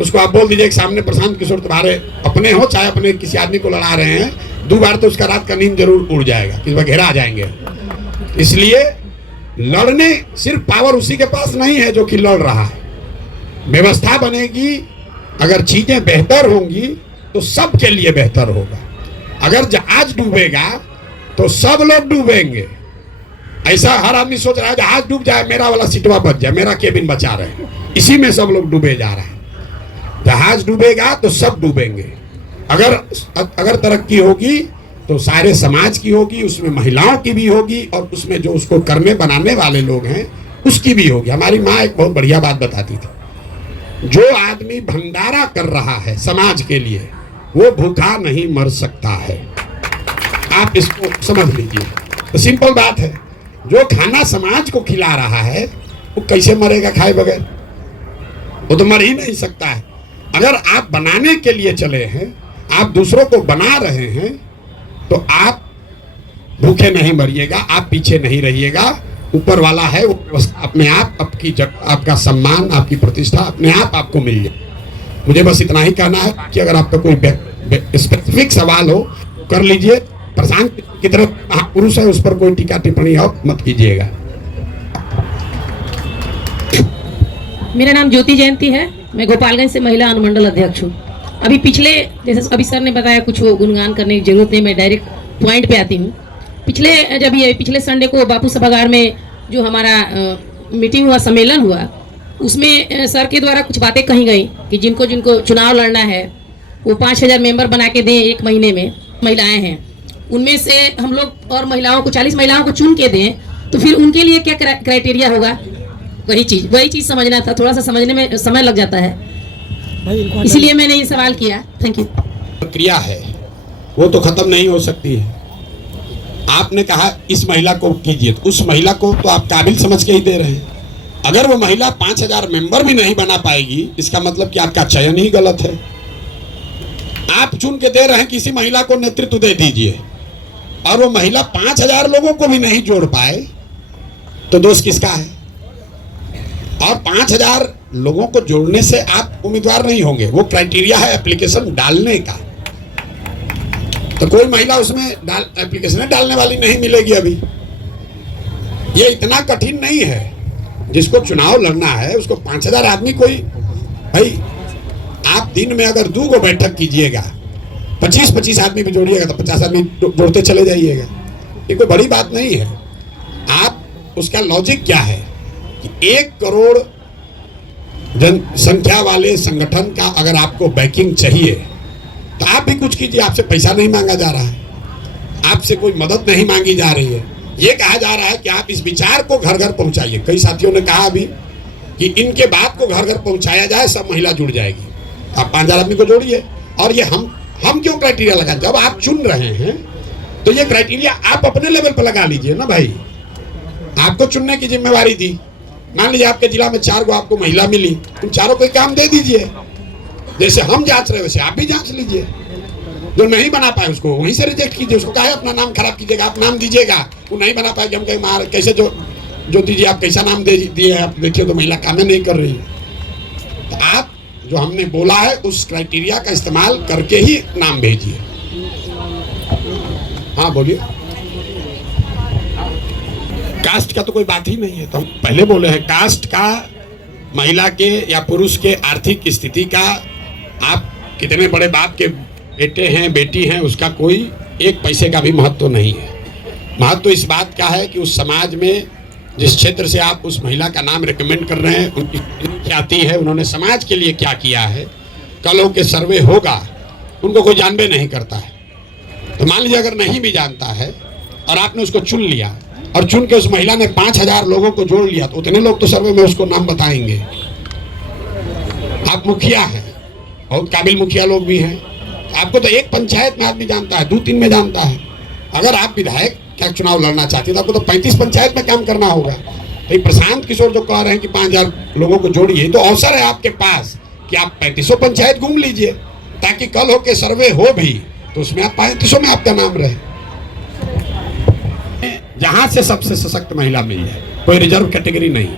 उसको आप बोल दीजिए कि सामने प्रशांत किशोर तुम्हारे अपने हो, चाहे अपने किसी आदमी को लड़ा रहे हैं, 2 बार तो उसका रात का नींद जरूर उड़ जाएगा, किस बार घेरा आ जाएंगे। इसलिए लड़ने सिर्फ पावर उसी के पास नहीं है जो कि लड़ रहा है। व्यवस्था बनेगी, अगर चीजें बेहतर होंगी तो सबके लिए बेहतर होगा। अगर जहाज डूबेगा तो सब लोग डूबेंगे। ऐसा हर आदमी सोच रहा है जहाज डूब जाए, मेरा वाला सीटवा बच जाए, मेरा केबिन बचा रहे, इसी में सब लोग डूबे जा रहे हैं। जहाज डूबेगा तो सब डूबेंगे। अगर तरक्की होगी तो सारे समाज की होगी, उसमें महिलाओं की भी होगी, और उसमें जो उसको करने बनाने वाले लोग हैं उसकी भी होगी। हमारी माँ एक बहुत बढ़िया बात बताती थी, जो आदमी भंडारा कर रहा है समाज के लिए वो भूखा नहीं मर सकता है। आप इसको समझ लीजिए, तो सिंपल बात है। जो खाना समाज को खिला रहा है वो कैसे मरेगा खाए बगैर? वो तो मर ही नहीं सकता है। अगर आप बनाने के लिए चले हैं, आप दूसरों को बना रहे हैं, तो आप भूखे नहीं मरिएगा, आप पीछे नहीं रहिएगा। ऊपर वाला है वो अपने आप आपका सम्मान, आपकी प्रतिष्ठा अपने आप आपको मिल जाए। मुझे बस इतना ही कहना है कि अगर आपका कोई स्पेसिफिक सवाल हो कर लीजिए। प्रशांत की तरफ महापुरुष है, उस पर कोई टीका टिप्पणी और मत कीजिएगा। मेरा नाम ज्योति जयंती है, मैं गोपालगंज से महिला अनुमंडल अध्यक्ष हूँ। अभी पिछले, जैसे अभी सर ने बताया, कुछ वो गुणगान करने की जरूरत नहीं, मैं डायरेक्ट पॉइंट पे आती हूँ। पिछले संडे को बापू सभागार में जो हमारा मीटिंग हुआ, सम्मेलन हुआ, उसमें सर के द्वारा कुछ बातें कही गई कि जिनको जिनको चुनाव लड़ना है वो 5000 मेंबर बना के दें 1 महीने में। महिलाएं हैं, उनमें से हम लोग और महिलाओं को 40 महिलाओं को चुन के दें, तो फिर उनके लिए क्या क्राइटेरिया होगा? वही चीज़ समझना था। थोड़ा सा समझने में समय लग जाता है, इसीलिए मैंने ये सवाल किया। Thank you. प्रक्रिया है वो तो खत्म नहीं हो सकती है। आपने कहा इस महिला को कीजिए, तो उस महिला को तो आप काबिल समझ के ही दे रहे हैं। अगर वो महिला 5000 मेंबर भी नहीं बना पाएगी, इसका मतलब कि आपका चयन ही गलत है। आप चुन के दे रहे हैं किसी महिला को नेतृत्व दे दीजिए, और वो महिला 5000 लोगों को भी नहीं जोड़ पाए, तो दोष किसका है? और 5000 लोगों को जोड़ने से आप उम्मीदवार नहीं होंगे, वो क्राइटेरिया है एप्लीकेशन डालने का। तो कोई महिला उसमें एप्लीकेशन डालने वाली नहीं मिलेगी। अभी ये इतना कठिन नहीं है। जिसको चुनाव लड़ना है उसको 5000 आदमी, कोई भाई आप दिन में अगर 2 बैठक कीजिएगा, 25-25 आदमी भी जोड़िएगा तो 50 आदमी जोड़ते चले जाइएगा। ये कोई बड़ी बात नहीं है। आप उसका लॉजिक क्या है कि 1 करोड़ जनसंख्या वाले संगठन का अगर आपको बैकिंग चाहिए तो आप भी कुछ कीजिए। आपसे पैसा नहीं मांगा जा रहा है, आपसे कोई मदद नहीं मांगी जा रही है। ये कहा जा रहा है कि आप इस विचार को घर घर पहुंचाइए। कई साथियों ने कहा अभी कि इनके बात को घर घर पहुंचाया जाए, सब महिला जुड़ जाएगी। आप 5000 आदमी को जोड़िए। और ये हम क्यों क्राइटेरिया लगाएं? जब आप चुन रहे हैं तो ये क्राइटेरिया आप अपने लेवल पर लगा लीजिए ना भाई। आपको चुनने की जिम्मेवारी दी। मान लीजिए आपके जिला में 4 गो आपको महिला मिली, उन चारों को काम दे दीजिए। जैसे हम जांच रहे वैसे आप भी जांच लीजिए। जो नहीं बना पाए उसको वहीं से रिजेक्ट कीजिए। उसको कहा है अपना नाम खराब कीजिएगा, आप नाम दीजिएगा। वो नहीं बना पाएगी, हम कहें कैसे जो दीजिए आप कैसा नाम दे दिए, आप देखिए तो महिला काम नहीं कर रही है। तो आप जो हमने बोला है उस क्राइटेरिया का इस्तेमाल करके ही नाम भेजिए। हाँ बोलिए। कास्ट का तो कोई बात ही नहीं है, तो हम पहले बोले हैं कास्ट का, महिला के या पुरुष के आर्थिक स्थिति का, आप कितने बड़े बाप के बेटे हैं बेटी हैं, उसका कोई एक पैसे का भी महत्व नहीं है। महत्व इस बात का है कि उस समाज में जिस क्षेत्र से आप उस महिला का नाम रिकमेंड कर रहे हैं, उनकी ख्याति है, उन्होंने समाज के लिए क्या किया है। कल हो के सर्वे होगा, उनको कोई जानबे नहीं करता है, तो मान लीजिए अगर नहीं भी जानता है और आपने उसको चुन लिया और चुन के उस महिला ने 5000 लोगों को जोड़ लिया, तो उतने लोग तो सर्वे में उसको नाम बताएंगे। आप मुखिया हैं, बहुत काबिल मुखिया लोग भी हैं, आपको तो एक पंचायत में आदमी जानता है, 2-3 में जानता है। अगर आप विधायक क्या चुनाव लड़ना चाहते हैं तो आपको तो 35 पंचायत में काम करना होगा। तो प्रशांत किशोर जो कह रहे हैं कि 5000 लोगों को जोड़िए, तो अवसर है आपके पास कि आप 3500 पंचायत घूम लीजिए, ताकि कल हो के सर्वे हो भी तो उसमें आप 3500 में आपका नाम रहे। जहां से सबसे सशक्त महिला मिल जाए, कोई रिजर्व कैटेगरी नहीं,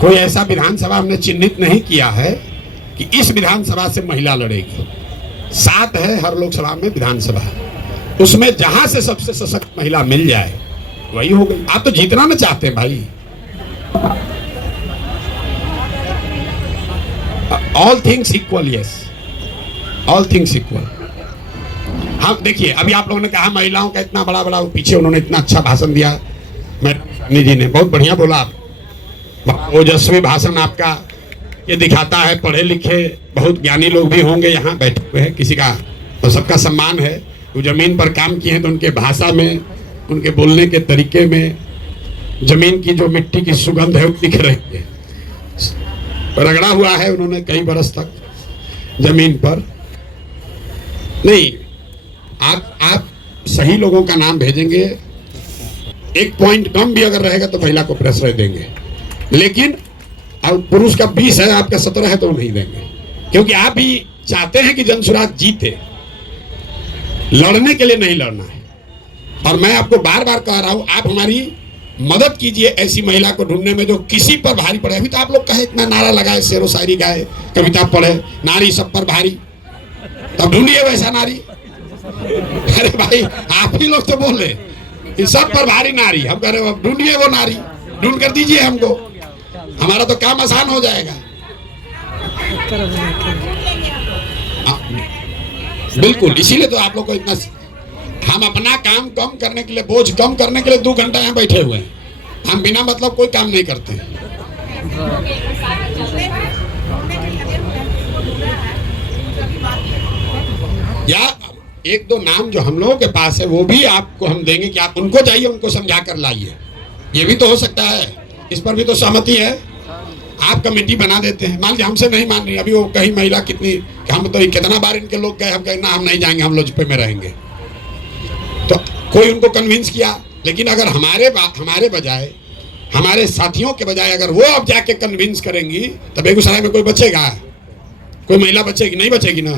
कोई ऐसा विधानसभा हमने चिन्हित नहीं किया है कि इस विधानसभा से महिला लड़ेगी। 7 है हर लोकसभा में विधानसभा, उसमें जहां से सबसे सशक्त महिला मिल जाए वही हो गई। आप तो जीतना ना चाहते हैं भाई। All things equal, yes, all things equal. हाँ देखिए, अभी आप लोगों ने कहा महिलाओं का इतना बड़ा बड़ा, पीछे उन्होंने इतना अच्छा भाषण दिया, मैडम जी ने बहुत बढ़िया बोला। आप ओजस्वी भाषण आपका ये दिखाता है पढ़े लिखे बहुत ज्ञानी लोग भी होंगे यहाँ बैठे हुए हैं, किसी का तो सबका सम्मान है। वो जमीन पर काम किए हैं तो उनके भाषा में, उनके बोलने के तरीके में जमीन की जो मिट्टी की सुगंध है वो दिख रही है। रगड़ा हुआ है उन्होंने कई बरस तक जमीन पर। नहीं, आप सही लोगों का नाम भेजेंगे, एक पॉइंट कम भी अगर रहेगा तो महिला को प्रश्रय देंगे, लेकिन अब पुरुष का 20 है आपका 17 है तो नहीं देंगे, क्योंकि आप भी चाहते हैं कि जनसुराज जीते, लड़ने के लिए नहीं लड़ना है। और मैं आपको बार बार कह रहा हूं, आप हमारी मदद कीजिए ऐसी महिला को ढूंढने में जो किसी पर भारी पड़े। अभी तो आप लोग कहे इतना नारा लगाए, शेरो शायरी गाए, कविता पढ़े, नारी सब पर भारी, तब ढूंढिए वैसा नारी। अरे भाई आप ही लोग तो बोले कि सब पर भारी नारी, हम कह रहे हो ढूंढिए वो नारी, ढूंढ कर दीजिए हमको, हमारा तो काम आसान हो जाएगा। बिल्कुल, इसीलिए तो आप लोग को इतना, हम अपना काम कम करने के लिए, बोझ कम करने के लिए 2 घंटा यहाँ बैठे हुए हैं। हम बिना मतलब कोई काम नहीं करते। या 1-2 नाम जो हम लोगों के पास है वो भी आपको हम देंगे कि आप उनको जाइए, उनको समझा कर लाइए। ये भी तो हो सकता है, इस पर भी तो सहमति है। आप कमेटी बना देते हैं, मान लीजिए हमसे नहीं मान रही, अभी वो कहीं महिला कितनी, हम तो कितना बार इनके लोग गए, हम कहे ना हम नहीं जाएंगे, हम लोजपे में रहेंगे, तो कोई उनको कन्विंस किया। लेकिन अगर हमारे बजाय, हमारे साथियों के बजाय अगर वो अब जाके कन्विंस करेंगी तो बेगूसराय में कोई बचेगा? कोई महिला बचेगी? नहीं बचेगी ना।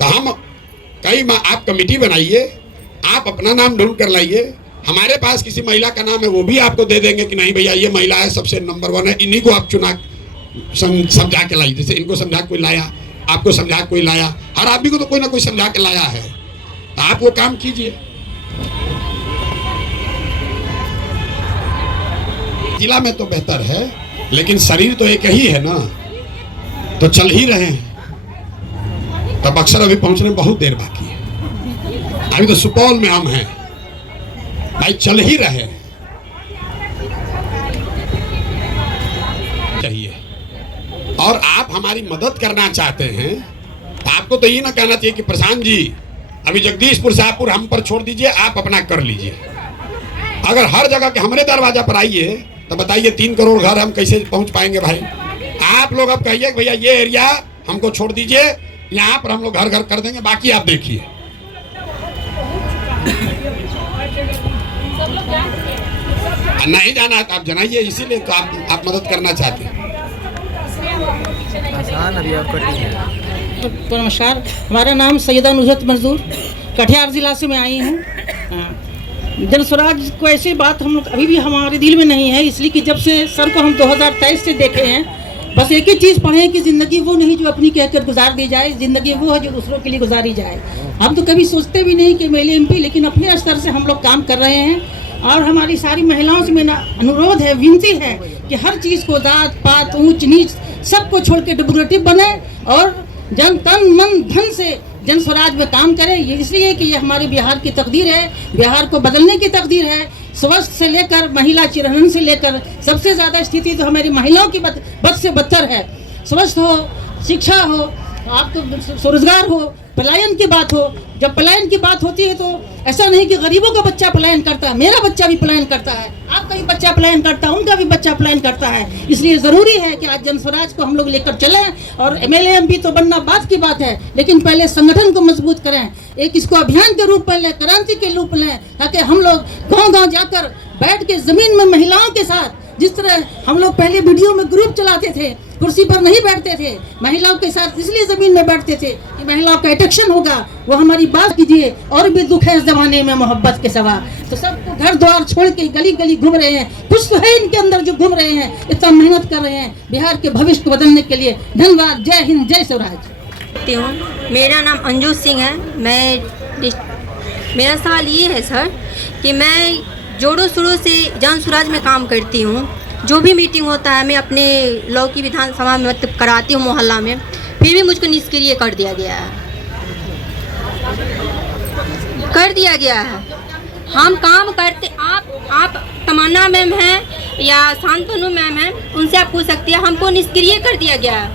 तो हम आप कमेटी बनाइए, आप अपना नाम ढूंढ कर लाइए, हमारे पास किसी महिला का नाम है वो भी आपको दे देंगे कि नहीं भैया ये महिला है, सबसे नंबर 1 है, इन्हीं को आप चुना समझा के लाइए। जैसे इनको समझा कोई लाया, आपको समझा कोई लाया, हर आदमी को तो कोई ना कोई समझा के लाया है, तो आप वो काम कीजिए। जिला में तो बेहतर है, लेकिन शरीर तो एक ही है ना, तो चल ही रहे हैं। तो बक्सर अभी पहुंचने में बहुत देर बाकी है, अभी तो सुपौल में हम हैं भाई, चल ही रहे हैं। चाहिए और आप हमारी मदद करना चाहते हैं तो आपको तो ये ना कहना चाहिए कि प्रशांत जी अभी जगदीशपुर शाहपुर हम पर छोड़ दीजिए, आप अपना कर लीजिए। अगर हर जगह के हमारे दरवाजा पर आइए तो बताइए 3 करोड़ घर हम कैसे पहुंच पाएंगे भाई? आप लोग अब कहिए भैया ये एरिया हमको छोड़ दीजिए, यहाँ पर हम लोग घर घर कर देंगे, बाकी आप देखिए। नहीं जाना है तो आप जनाइए, इसीलिए तो आप मदद करना चाहते हैं। तो नमस्कार, हमारा नाम सैयदा नुसरत मंजूर, कटिहार जिला से मैं आई हूँ। जनस्वराज को ऐसी बात हम लोग अभी भी हमारे दिल में नहीं है, इसलिए कि जब से सर को हम 2023 से देखे हैं, बस एक ही चीज़ पढ़ें कि ज़िंदगी वो नहीं जो अपनी कहकर गुजार दी जाए, ज़िंदगी वो है जो दूसरों के लिए गुजारी जाए। हम तो कभी सोचते भी नहीं कि मेरे एमपी, लेकिन अपने स्तर से हम लोग काम कर रहे हैं। और हमारी सारी महिलाओं से मेरा अनुरोध है, विनती है कि हर चीज़ को, जात पात ऊंच नीच सबको छोड़ के डेमोक्रेटिक बने और जन तन मन धन से जन स्वराज में काम करें। ये इसलिए कि ये हमारे बिहार की तकदीर है, बिहार को बदलने की तकदीर है। स्वास्थ्य से लेकर महिला चिरहरण से लेकर सबसे ज़्यादा स्थिति तो हमारी महिलाओं की बद से बदतर है। स्वास्थ्य हो, शिक्षा हो, आपको स्वरोजगार हो, पलायन की बात हो। जब पलायन की बात होती है तो ऐसा नहीं कि गरीबों का बच्चा पलायन करता है, मेरा बच्चा भी पलायन करता है, आपका भी बच्चा पलायन करता है, उनका भी बच्चा पलायन करता है। इसलिए ज़रूरी है कि आज जन स्वराज को हम लोग लेकर चलें। और MLA MP तो बनना बात की बात है, लेकिन पहले संगठन को मजबूत करें, एक इसको अभियान के रूप में लें, क्रांति के रूप में लें, ताकि हम लोग गाँव-गाँव जाकर बैठ के ज़मीन में महिलाओं के साथ, जिस तरह हम लोग पहले वीडियो में ग्रुप चलाते थे, कुर्सी पर नहीं बैठते थे, महिलाओं के साथ इसलिए ज़मीन में बैठते थे कि महिलाओं का अट्रैक्शन होगा, वो हमारी बात कीजिए। और भी दुख है इस ज़माने में मोहब्बत के सिवा, तो सबको घर द्वार छोड़ के गली गली घूम रहे हैं। कुछ तो है इनके अंदर जो घूम रहे हैं, इतना मेहनत कर रहे हैं बिहार के भविष्य को बदलने के लिए। धन्यवाद। जय हिंद, जय स्वराज। मेरा नाम अंजू सिंह है। मेरा सवाल ये है सर कि मैं जोड़ों शोरों से जन स्वराज में काम करती हूँ। जो भी मीटिंग होता है मैं अपने लौकी विधानसभा में मतलब कराती हूँ मोहल्ला में, फिर भी मुझको निष्क्रिय कर दिया गया है। हम काम करते, आप तमन्ना मैम हैं या शांतनु मैम हैं, उनसे आप पूछ सकती हैं, हमको निष्क्रिय कर दिया गया है।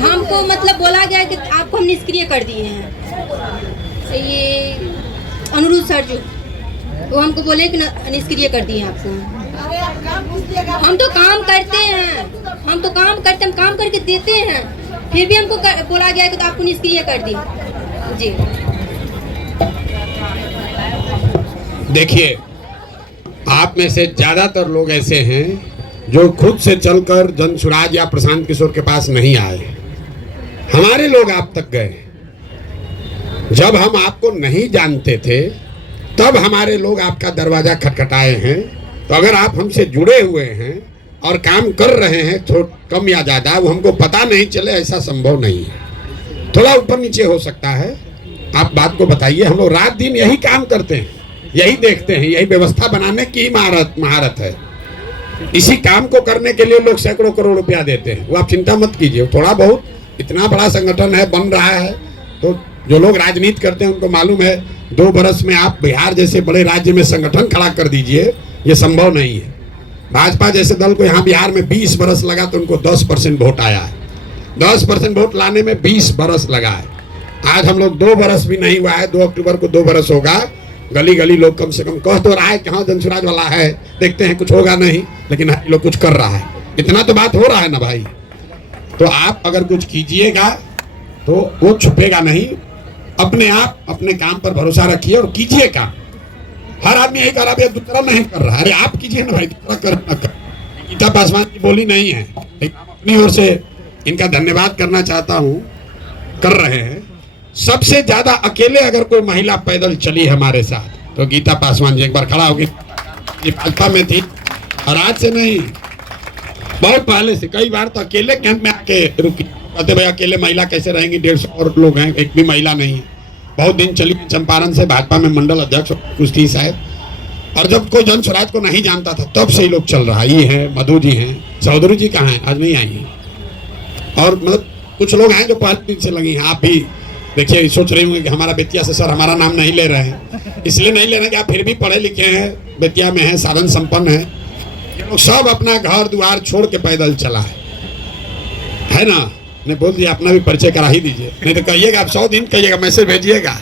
हमको मतलब बोला गया कि आपको हम निष्क्रिय कर दिए हैं। ये अनुरुद्ध सर जो वो हमको बोले कि निष्क्रिय कर दिए आपको। हम तो काम करते हैं, हम काम करके देते हैं, फिर भी हमको बोला गया कि तो आपको निष्क्रिय कर दिए। जी देखिए, आप में से ज्यादातर लोग ऐसे हैं जो खुद से चलकर जन स्वराज या प्रशांत किशोर के पास नहीं आए। हमारे लोग आप तक गए। जब हम आपको नहीं जानते थे तब हमारे लोग आपका दरवाजा खटखटाए हैं। तो अगर आप हमसे जुड़े हुए हैं और काम कर रहे हैं, थोड़ा कम या ज़्यादा, वो हमको पता नहीं चले, ऐसा संभव नहीं है। थोड़ा ऊपर नीचे हो सकता है, आप बात को बताइए। हम लोग रात दिन यही काम करते हैं, यही देखते हैं, यही व्यवस्था बनाने की महारत है। इसी काम को करने के लिए लोग सैकड़ों करोड़ रुपया देते हैं। वो आप चिंता मत कीजिए। थोड़ा बहुत, इतना बड़ा संगठन है, बन रहा है, तो जो लोग राजनीति करते हैं उनको मालूम है 2 बरस में आप बिहार जैसे बड़े राज्य में संगठन खड़ा कर दीजिए, ये संभव नहीं है। भाजपा जैसे दल को यहाँ बिहार में 20 बरस लगा तो उनको 10% वोट आया है। 10% वोट लाने में 20 बरस लगा है। आज हम लोग 2 बरस भी नहीं हुआ है, 2 अक्टूबर को 2 बरस होगा। गली गली लोग कम से कम कह तो रहा है कि हाँ जनसुराज वाला है, देखते हैं कुछ होगा नहीं, लेकिन लोग कुछ कर रहा है। इतना तो बात हो रहा है ना भाई। तो आप अगर कुछ कीजिएगा तो वो छुपेगा नहीं। अपने आप अपने काम पर भरोसा रखिए और कीजिए काम। हर आदमी यही कर रहा है, दूसरा नहीं कर रहा। अरे आप कीजिए ना भाई, दूसरा कर ना कर। गीता पासवान की बोली नहीं है, अपनी ओर से इनका धन्यवाद करना चाहता हूँ, कर रहे हैं। सबसे ज्यादा अकेले अगर कोई महिला पैदल चली हमारे साथ तो गीता पासवान जी। एक बार खड़ा होगी, ये भाजपा में थी और आज से नहीं, बहुत पहले से। कई बार तो अकेले कैंप में आके रुकी, कहते भाई अकेले महिला कैसे रहेंगी, 150 और लोग हैं, एक भी महिला नहीं। बहुत दिन चली चंपारण से, भाजपा में मंडल अध्यक्ष कुछ थी शायद। और जब कोई जन स्वराज को नहीं जानता था तब से ही लोग चल रहा। ये है मधु जी हैं, चौधरी जी कहाँ हैं, आज नहीं आई हैं। और मतलब कुछ लोग हैं जो 5 दिन से लगी हैं। आप भी देखिए, सोच रही होंगे कि हमारा बेतिया से सर हमारा नाम नहीं ले रहे हैं। इसलिए नहीं ले रहे कि आप फिर भी पढ़े लिखे हैं, बेतिया में हैं, साधन संपन्न है। ये लोग सब अपना घर द्वार छोड़ के पैदल चला है ना। ने बोल दिया, अपना भी परिचय करा ही दीजिए, नहीं तो कहिएगा आप 100 दिन कहिएगा, मैसेज भेजिएगा,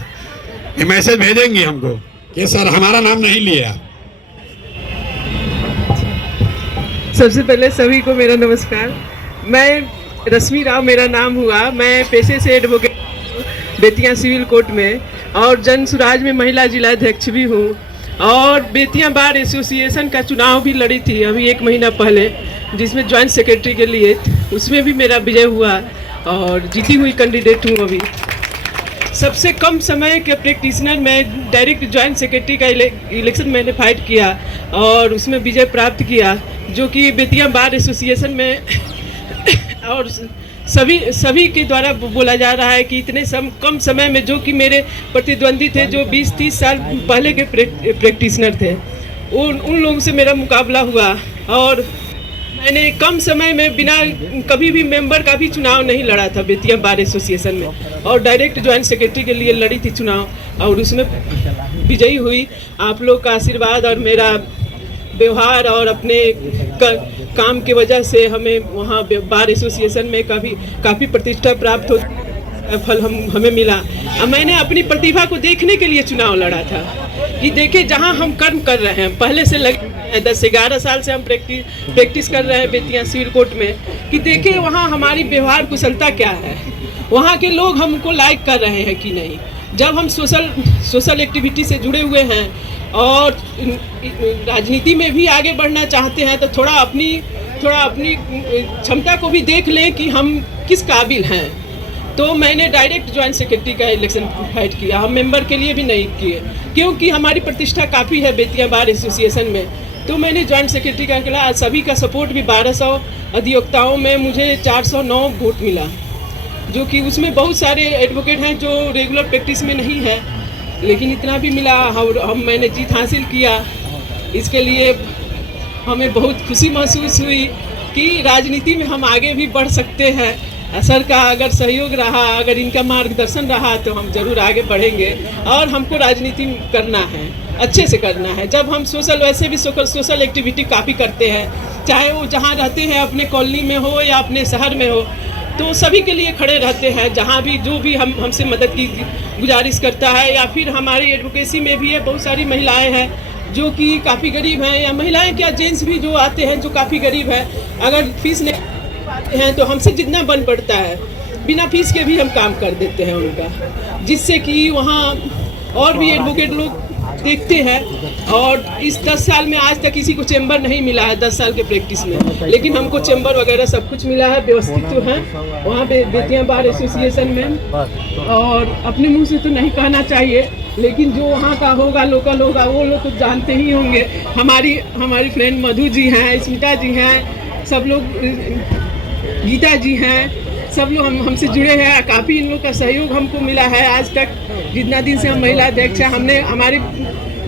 ये मैसेज भेजेंगे हमको कि सर हमारा नाम नहीं लिया। सबसे पहले सभी को मेरा नमस्कार। मैं रश्मि राव मेरा नाम हुआ। मैं पेशे से एडवोकेट बेतिया सिविल कोर्ट में और जन स्वराज में महिला जिलाध्यक्ष भी हूँ। और बेतिया बार एसोसिएशन का चुनाव भी लड़ी थी अभी 1 महीना पहले, जिसमें ज्वाइंट सेक्रेटरी के लिए, उसमें भी मेरा विजय हुआ और जीती हुई कैंडिडेट हूँ। अभी सबसे कम समय के प्रैक्टिशनर में डायरेक्ट ज्वाइंट सेक्रेटरी का इलेक्शन मैंने फाइट किया और उसमें विजय प्राप्त किया, जो कि बेतिया बार एसोसिएशन में और सभी के द्वारा बोला जा रहा है कि इतने कम समय में, जो कि मेरे प्रतिद्वंदी थे जो 20-30 साल पहले के प्रैक्टिशनर थे, उन लोगों से मेरा मुकाबला हुआ और मैंने कम समय में बिना कभी भी मेंबर का भी चुनाव नहीं लड़ा था बेतिया बार एसोसिएशन में, और डायरेक्ट ज्वाइंट सेक्रेटरी के लिए लड़ी थी चुनाव और उसमें विजयी हुई। आप लोग का आशीर्वाद और मेरा व्यवहार और अपने काम की वजह से हमें वहाँ बार एसोसिएशन में काफ़ी प्रतिष्ठा प्राप्त हो फल हमें मिला। अब मैंने अपनी प्रतिभा को देखने के लिए चुनाव लड़ा था कि देखे जहाँ हम कर्म कर रहे हैं, पहले से 10-11 साल से हम प्रैक्टिस कर रहे हैं बेतिया सिविल कोर्ट में, कि देखे वहाँ हमारी व्यवहार कुशलता क्या है, वहाँ के लोग हमको लाइक कर रहे हैं कि नहीं। जब हम सोशल एक्टिविटी से जुड़े हुए हैं और राजनीति में भी आगे बढ़ना चाहते हैं तो थोड़ा अपनी क्षमता को भी देख लें कि हम किस काबिल हैं। तो मैंने डायरेक्ट ज्वाइंट सेक्रेटरी का इलेक्शन फाइट किया, हम मेंबर के लिए भी नहीं किए क्योंकि हमारी प्रतिष्ठा काफ़ी है बेतिया बार एसोसिएशन में। तो मैंने ज्वाइंट सेक्रेटरी का किया, सभी का सपोर्ट भी 1200 अधिवक्ताओं में मुझे 409 वोट मिला, जो कि उसमें बहुत सारे एडवोकेट हैं जो रेगुलर प्रैक्टिस में नहीं है, लेकिन इतना भी मिला और मैंने जीत हासिल किया। इसके लिए हमें बहुत खुशी महसूस हुई कि राजनीति में हम आगे भी बढ़ सकते हैं। सर का अगर सहयोग रहा, अगर इनका मार्गदर्शन रहा तो हम जरूर आगे बढ़ेंगे और हमको राजनीति करना है, अच्छे से करना है। जब हम वैसे भी सोशल एक्टिविटी काफ़ी करते हैं, चाहे वो जहाँ रहते हैं अपने कॉलोनी में हो या अपने शहर में हो, तो सभी के लिए खड़े रहते हैं। जहाँ भी जो भी हमसे मदद की गुजारिश करता है, या फिर हमारी एडवोकेसी में भी है, बहुत सारी महिलाएं हैं जो कि काफ़ी गरीब हैं, या महिलाएं क्या जेंट्स भी जो आते हैं जो काफ़ी गरीब हैं, अगर फीस नहीं हैं तो हमसे जितना बन पड़ता है बिना फीस के भी हम काम कर देते हैं उनका, जिससे कि वहाँ और भी एडवोकेट लोग देखते हैं। और इस 10 साल में आज तक किसी को चैम्बर नहीं मिला है 10 साल के प्रैक्टिस में, लेकिन हमको चैम्बर वगैरह सब कुछ मिला है, व्यवस्थित तो है वहाँ पे बेतिया बार एसोसिएशन में। और अपने मुंह से तो नहीं कहना चाहिए, लेकिन जो वहाँ का होगा, लोकल होगा, वो लोग तो जानते ही होंगे। हमारी फ्रेंड मधु जी हैं, स्मिता जी हैं, सब लोग, गीता जी हैं, सब लोग हमसे जुड़े हैं। काफ़ी इन लोग का सहयोग हमको मिला है आज तक। जितना दिन से हम महिला अध्यक्ष हैं, हमने हमारे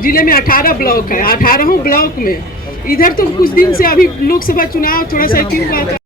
ज़िले में 18 ब्लॉक है, 18 ब्लॉक में इधर तो कुछ दिन से अभी लोकसभा चुनाव थोड़ा सा क्यों हुआ था।